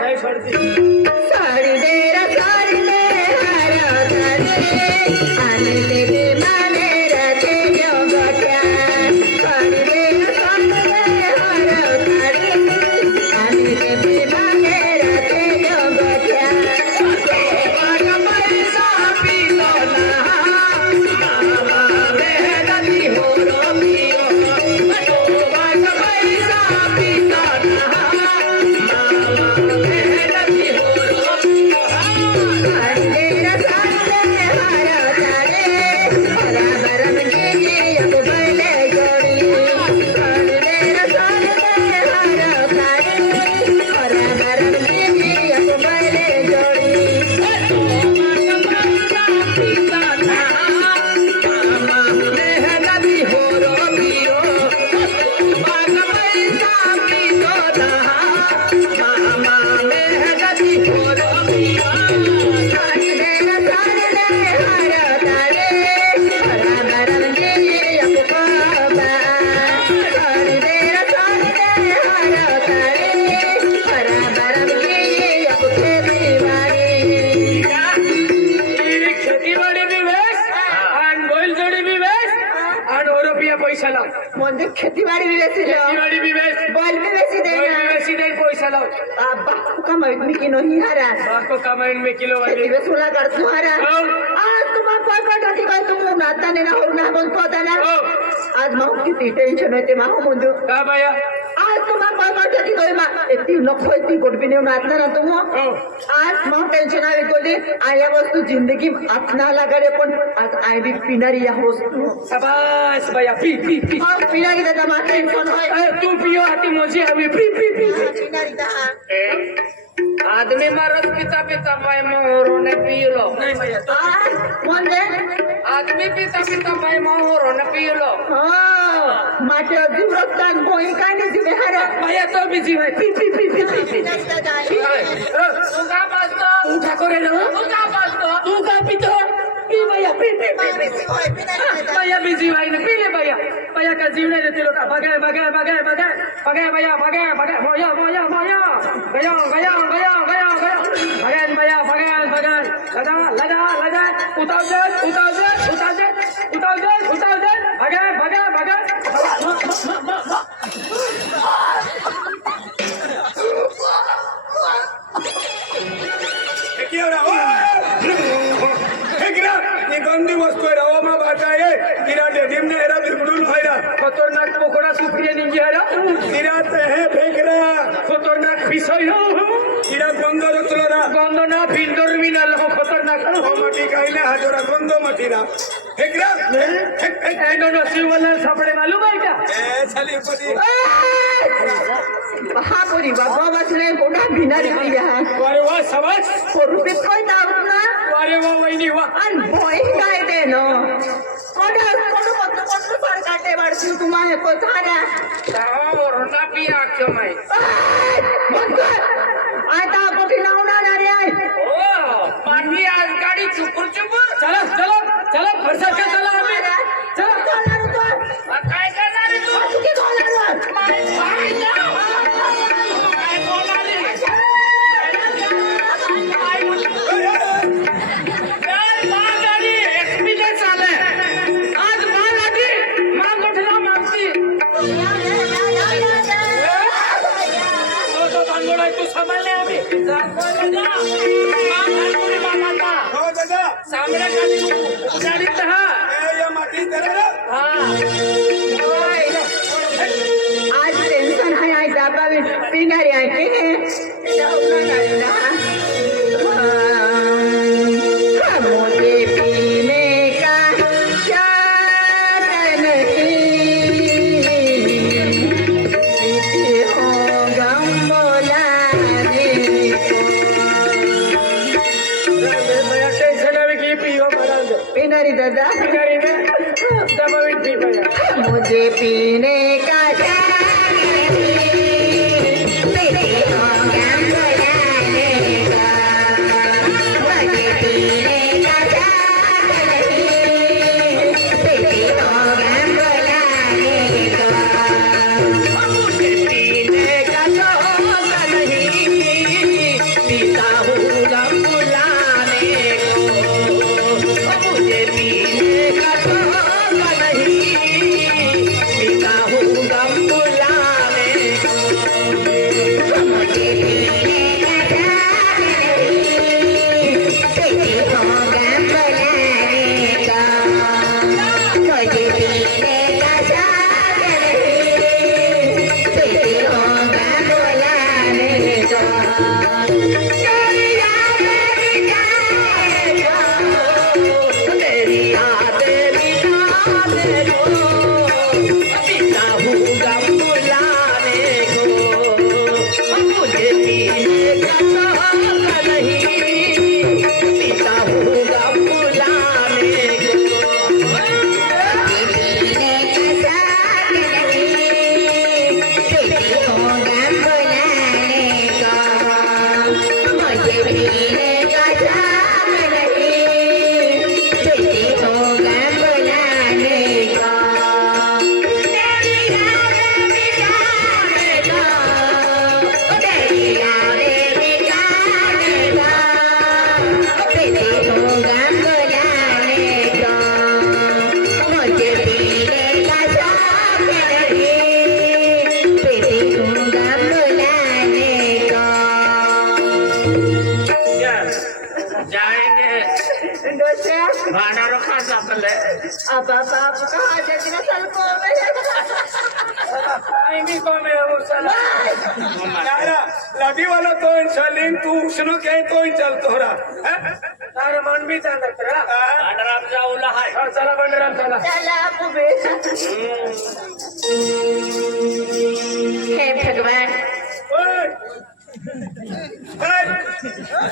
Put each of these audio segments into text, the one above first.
नहीं छोड़ती साड़ी दे हरा करे आने दे माने रते जो गोट्या साड़ी दे हरा करे आने दे माने रते जो गोट्या म्हणजे खेतीवाडी बी बेसी खेतीवाड़ी भी बेच बॉल बी बेसी दे कोई भी वैसी नहीं पैसा लाओ अब्बा कमाईत मी की नहीं हरा बाको कमाइन में किलो वाली खेती बे सुला करतो हरा हो. आज तुम्हा पाटा की काय तुम नाता ने ना हो ना बोल पता ना हो. आज माहू किती टेन्शन होते माहू मुंदू का भैया आज तुम्हा पाटा की काय मा एती नको एती गोडबी नेऊ नातना ना तुम हो. आज माहू टेन्शन आवे कोली आया वस्तू जिंदगी अपना लगाडे पण आज आय बी पिनारी या वस्तू शाबाश भैया पी पी पी और पिनारी दादा मा टेन्शन होय अरे तू पियो आती मुझे हमें पी पी पी पिनारी दा आदमी मारत पिता पिता मैं मोहरों ने पी लो नहीं भैया तो म्हणजे आदमी पिता पिता मैं मोहरों ने पी लो माझ्या जीवरत्तान कोणी काय नाही दिले हरा भैया तो बिजी है पी पी पी पी पी पी तू तू का पासतो तू का करे ना तू का पासतो तू का पितो पी भैया पी पी पी पी भैया बिजी भाई ने पी ले भैया भैया का जीव नहीं देते लोग भगाए भगाए भगाए भगाए भगाए भैया भगाए भगाए मोया मोया मोया गया गया गया गया गया भगाए भैया भगाए भगाए लगा लगा लगा उतार दे उतार दे उतार दे उतार दे उतार दे भगाए भगाए भगाए गंदी वस्तू है रवा मा बाटा है गिरा दे निम्न एरा बिरबुल होइरा खतरनाक मोकड़ा सुप्रिया निंगे हरा गिरा ते है फेंक रहा खतरनाक विषय हो गिरा गंध रतलरा गंध ना फिल्टर मिनाल हो खतरनाक हो मटी काइले हाजरा गंध मटीरा फेंक रहा ए नो शिव वाला सापड़े मालूम है क्या ए छली पटी महापुरी बाबा बसले कोणा भिनारी दिया अरे वाह शाबाश रुपये कोई दारू ना अरे वाह वहिनी वाह आणि भोई काय दे नो कोणा कोण सरकारटे वाढती तुम्हाला कोथाऱ्या और ना पिया क्यों मैं आता कोठी लावणार रे आहे ओ मानवी आज गाड़ी चुपुर चुपुर चलो चलो चलो फरसा के चलो हमें चलो करणार तू काय करणार रे तू तू की करणार माय भाई ना काय बोलणार रे यार मां गाड़ी एक्सपीरियंस आले आज मां गाड़ी मां गोठला मागती तो भांडोळा तू सांभाळले आम्ही हो दादा सामने खाली उजाडीत हा ए या माटी तेरा हा आज टेन्शन आहे आई दाबा पिणारी आहे की मुझे पीने का शौक नहीं पीती हूँ गम बोलाने को भैया टेंशन आहे की पियो मला पिणारी दादा गाड़ी में दबावीत पी भैया मुझे पीने का शौक नहीं पीती हूँ गम बोलाने का मुझे पीने का शौक नहीं पीती हूँ गम बोलाने का मुझे पीने का शौक नहीं भांडारो खा सकले अब कहाँ जाती ना सलको आएंगी को मैं वो साला यारा लगी वाला तो इन सलीम तू उसनो कहीं तो इन चल तोरा तारे मन भी चल तोरा भांडाराम जाऊला है चला बंडराम चला चला आपको हे भगवान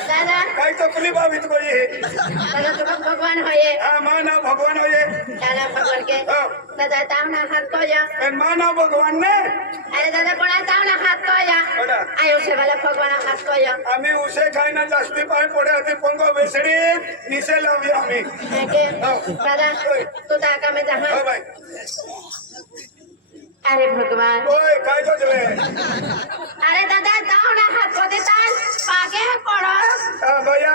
दादा काय तो कुली बाबी तो ये दादा तुम भगवान हो ये हां माना भगवान हो ये दादा भगवान के दादा तावना हाथ को या माना भगवान ने अरे दादा कोणा तावना हाथ को या आयो से वाला भगवान हाथ को या आम्ही उसे खायना जास्ती पाय पडे होते पंगो बेसडी निसे लावी आम्ही दादा तू ताका में जा हो भाई अरे भगवान ओए काय तो चले अरे दादा तावना हाथ को देता पाके पड़ो हां भैया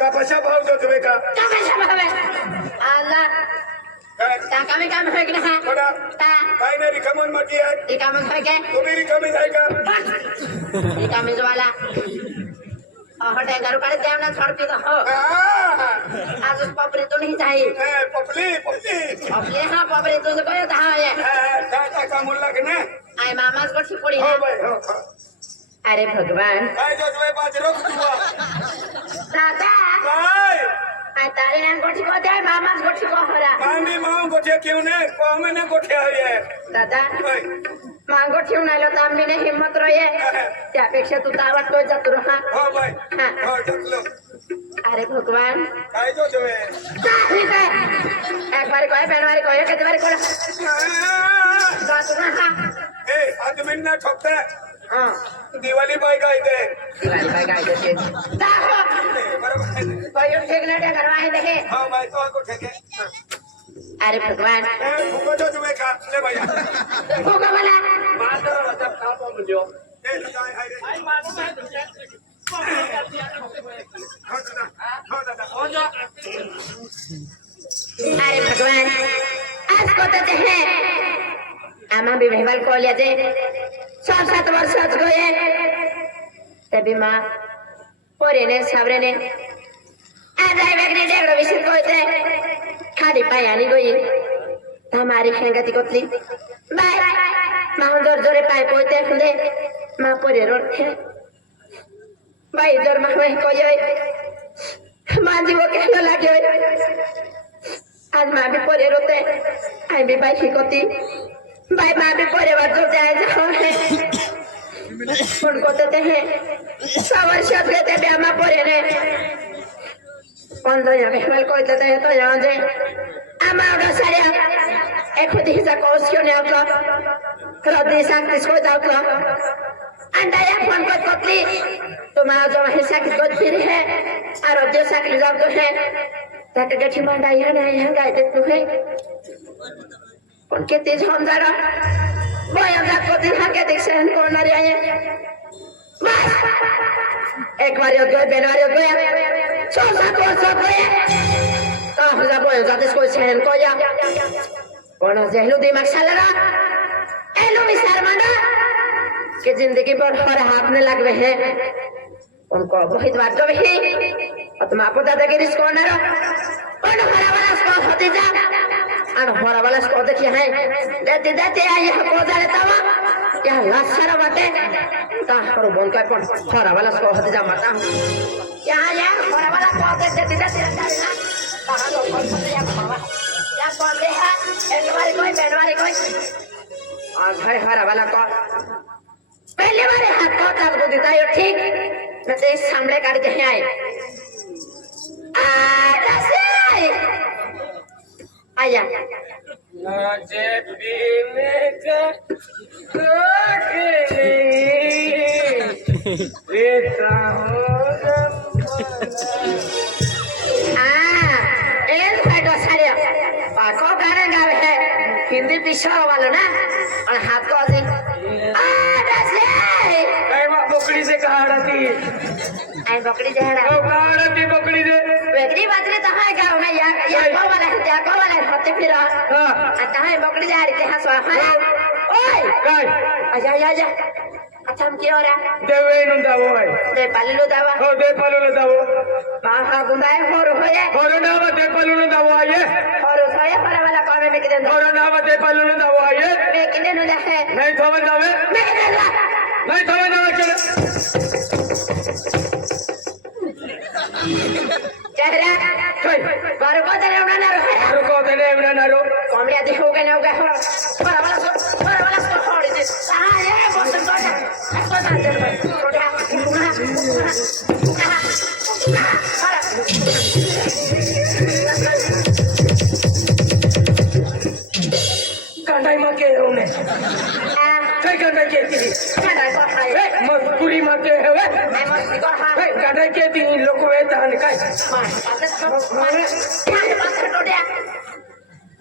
का पैसा भाव जो तुम्हें का क्या पैसा भावे अल्लाह ताका में काम है कि ना थोड़ा ता काय ने रिकमन मती है ये काम है क्या तू भी रिकमी जाएगा ये काम वाला हटे घर पर देवना छोड़ पी तो हो आज उस पपरे तो नहीं चाहिए पपली पपली अब ये हाँ पपरे तो कोई था ये टाटा का मुल्ला के ने आए मामा को छिपड़ी हो है भाई हो अरे भगवान काय जो तुम्हें बाजरो हुआ दादा भाई आए तारे नाम को ठीक होता है मामा को ठीक हो रहा मांगी मां गोठे क्यों ने कौन ने गोठे हुई है दादा ओए मांगो ठेवून आलो तर आम्ही नाही हिम्मत रहे त्यापेक्षा तू तावट तो जातो हा हो भाई हो चलो अरे भगवान काय जो जोए ठीक है एक बार कोई बेनवारी कोई कितने बार कोई जातो ना हा ए आदमी ना ठोकता हां दिवाली बाई का इथे दिवाली बाई काय देते दाखव बरोबर कोई ठेकने दे घरवाई देखे हां भाई तो को ठेके अरे भगवान भूको जो तुम्हें का ले भैया भूको वाला मादर जब खा तो मुझे ए लगाए हाय रे भाई मालूम है तुझे हो दादा हो जा अरे भगवान आज को तो है आमा भी भेवल को ले दे 6-7 वर्ष गए तभी माँ पोरे ने सावरे ने आधा वेगने डेगड़ो विषय कोते खाली पायानी गई हमारी खेंगती कोतली बाय माँ जोर जोरे पाए पोते खुदे माँ पोरे रोटे भाई जोर माँ में कोई माँ जी वो कहने लगे आज माँ भी पोरे रोते आई भी भाई शिकोती भाई माँ भी पोरे बात जो जाए जाओ है उनको देते हैं 100 वर्ष देते भी माँ पोरे ने 15 या बेहल कोई देते हैं तो यहाँ जे आमा उड़ा सारे एक खुद ही सा कोशियों ने आपका रद्दी सांग किसको जाओ अंडा या फोन को कोतली तुम्हारा जो हिस्सा की कोत फिर है आरोग्य साकली जाओ तो है ताकि गठी मंडा यहाँ गाय देते हैं उनके तेज हम जरा वो यहाँ को दिन हाँ के देख से हैं कौन मर आए बस एक बार यो गए बेनवार यो गए 6-7 वर्ष गए तो हम जब वो जाते इसको सहन को या कौन है जहलू दिमाग सालरा एलो मिसार मंडा कि जिंदगी पर हर हाथ में लग रहे हैं उनको बहुत बात तो भी और तुम आपको दादागिरी इसको न रो कौन हरा वाला इसको होती जा और हरा वाला इसको देखिए हैं देते देते आए को जा लेता हुआ या लासारा बाटे ता करो बोल के पण खरा वाला को हद जा माता यहाँ या खरा वाला को दे दे ना कहां लो कौन से या खरा या कौन दे है बेनवारी कोई आज है खरा वाला को पहले बारे हाथ को तक दो देता है ठीक मैं तो इस सामने काट के आए आया जब भी मैं हिंदी पिछड़ा वालों ना और हाथ को ऐसे बकरी से कहा रहती आई बकरी जो है ना कहा रहती बकरी से बकरी बाजरे तो है गाँव में या को वाला होते फिर आता है बकरी जा रही है हंसवा ओए काय आजा आजा अच्छा हम क्या हो रहा देवे नु दावो है दे पालू दावा हो दे पालू नु दावो बाहा गुंडाए होरो ना दे पालू नु दावो आये होरो सोया para वाला काम में किदन होरो ना दे पालू नु दावो आये मैं किदन नु है नहीं थोवन दावे मैं किदन नहीं थोवन दावे चले चेहरा काय बारो को दे उड़ा ना रो बारो को दे उड़ा ना रो कॉमेडी आदि हो गए para वाला को छोड़ दे हां ये बस कंडाई मां के होने काय कंडाई के थी मजबूरी मां के है वे कंडाई के थी लोग वे तान काय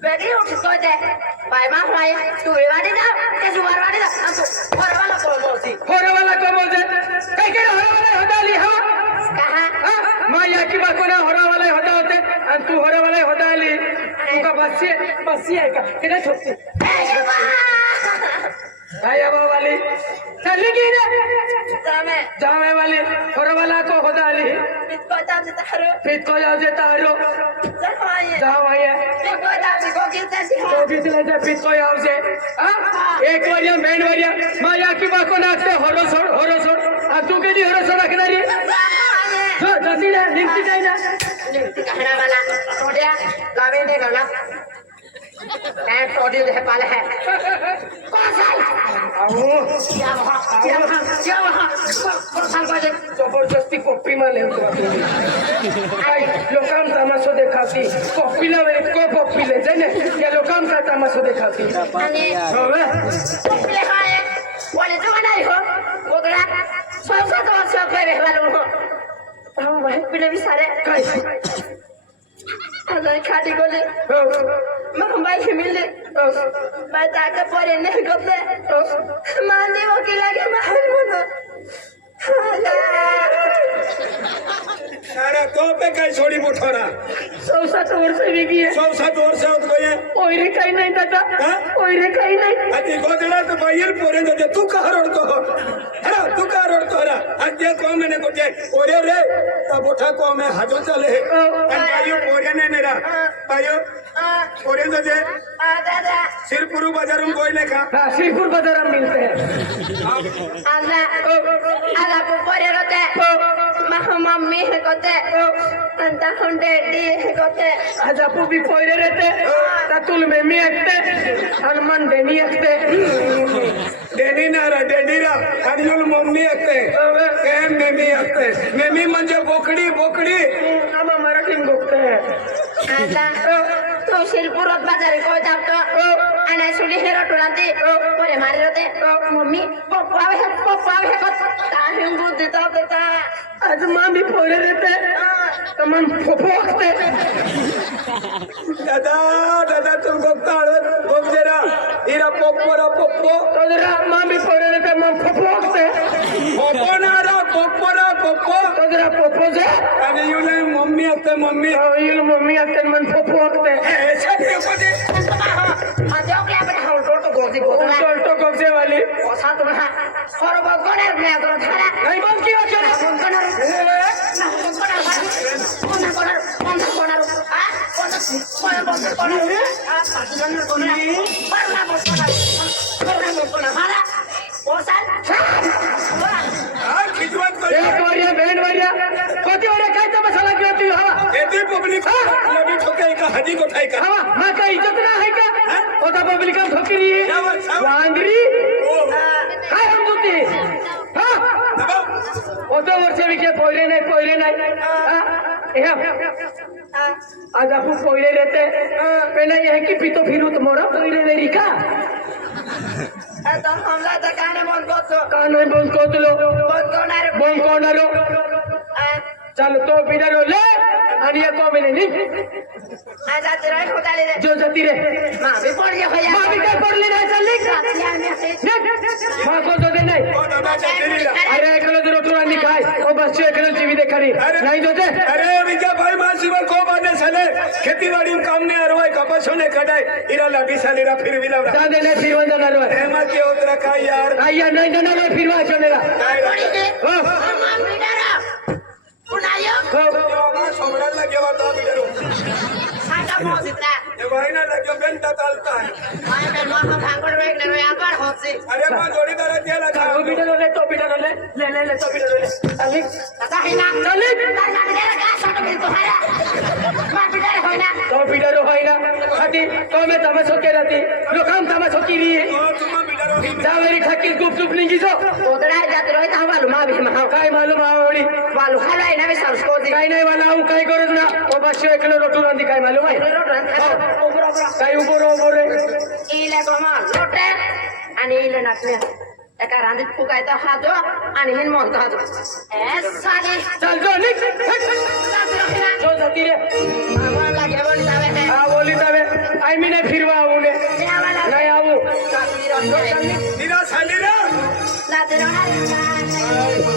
बेटी उठ तो दे भाई मां भाई तू वाली ना के जुबार वाली ना और वाला को मोसी काय के होरा वाला होदाली हा कहां माया की बात कोना होरा वाला होदा होते आणि तू होरा वाला होदाली तुका बस्सी आहे का किती छोटी काय बाबा वाली चली की ना जामे वाली होरा वाला को होदाली फिर को जा देता हरो जाओ आया तो कितने से फिर को आओ से एक वारिया मेन वारिया माया की बात को नाचते होरो सोड आ तू के दी होरो सोड रखनारी जो जसी ना लिखती जाए ना कहना वाला छोड़िया लावे दे गला मैं छोड़ी दे पाले है कौन सा क्या वहां कौन सा को दे जबरदस्ती कॉपी में ले लोकांम तमाशो देखाती कॉपी ला वेळी को कॉपी ले जाने या लोकांम का तमाशो देखाती आणि होवे कॉपी हाय वाले जो नाही हो ओगला 7 वर्ष पहिले वालो हो हम वही पिले भी सारे काय अरे खाटी गोले मैं भाई मिले मैं ताके परे नहीं गते माने वो के लगे मार मुनो अरे तो पे काय छोडी मोठोरा 7 वर्ष वेगळी आहे 7 वर्ष होत गए ओयरे काही नाही दादा ओयरे काही नाही आधी गोदडा तो बाहेर पोरे दे तू का रडतो अरे तू का रडतो रा आधी को मैंने कोटे ओरे रे ता बोठा को मैं हाजो चले आणि बायो पोरे ने नेरा बायो पोरे दे दादा सिरपुर बाजारम कोई नहीं खा हाँ श्रीपुर बाजार में मिलते हैं आला आला को परे रहते मम्मी है कोते अंता हुंडे डी है कोते आज आपू भी पोयरे रहते तातुल में मी एकते हनुमान देनी एकते डेनी नारा डेडीरा हरियल मम्मी असते एम मेमी असते मेमी म्हणजे बोकडी आम्हा मराठीत बघते हैं आता तो शिरपुरात बाजारी को जातो आणि सुली हेरो टुरांती परे मारी रहते मम्मी पप्पा है काहे बुद्ध देता आज माँ भी पोयरे रहते तो मन फोफोकते दादा तुम गोग जरा इरा पोप्पो तो जरा माँ भी पोयरे रहते मन फोफोकते पोप्पो तो जरा पोपो से आणि युले मम्मी असते मम्मी ये मम्मी आते मन फोफोकते ऐसा नहीं होते जो क्या बड़ा होटो तो गोदी गोदला उल्टो कब्जे वाली ओसा तुम्हा सर्व कोणे मैं तो थारा नहीं बोल की वजह पब्लिक लगी ठोके का हजी को ठाई का हवा माँ का इज्जत ना है का ओटा पब्लिक हम ठोकी रही है वांदरी काय हम बोलते हाँ ओटा वर्ष भी क्या पहिले नाही आज आपण पहिले रहते पहले यह कि पितो फिरू तुम्हारा पहिले मेरी का तो हमला तो काने मन को तो कान में बोल को तो लो बोल को ना लो चल तो बिना रो ले आणि या को मैंने नहीं आज आते रहे खोदाले रे जो जाती रे मां भी पड़ गया भैया माँ भी क्या पढ़ लेना चल लिख माँ को तो दे नहीं अरे एकलो जरूर तू नहीं खाए वो बस एकलो जीवी देखा नहीं जो दे अरे विजय भाई मासीवर को बाने साले खेतीबाड़ी में काम ने अरवाई कपास होने कटाई इरा लाभी साले रा फिर भी लावरा जाने नहीं फिर वंदन ना रो हेमा के उतरा का यार आया नहीं जाना रो फिर वहाँ चले रा हो मां बिडारा उनायो हो बाबा सोमड़ा लगे बता बिडरो साटा मोसित्रा ये भाई ना लगे घंटा चलता है मां के मां भांगड़ वेग ने यार होसी अरे मां जोड़ीदार दिया लगा वो बिटा ले तो बिटा ले तो बिटा ले चल लिख तथा है ना चल लिख ना बिडारा का साटा मिल तुम्हारा मां बिडारा होय ना तो बिटा रो है ना खाती तो मैं तमाशो के रहती लोग हम तमाशो की रही है और तुम बिडरो ही जा मेरी खाकी गुप नहीं की सो ओतड़ा जाते रहे तो हमालू मां भी मां काय मालूम आवडी वालू खाला है ना भी संस्कृति काय नाही मला आऊ काय करू ना ओ बस एकलो रोटू रांदी काय मालूम आहे काय उभो रे इले गोमा लोटे आणि इले नाटल्या एका रांदीत फुकायचा हातो आणि हिन म्हणतो हातो ए साली चल जो निक जो जाती रे भगवान लागे बोल जावे है हा बोली तबे आई मी नाही फिरवा आऊ ने देवाला नाही आऊ काश्मीर निरा साली रा लाते रहा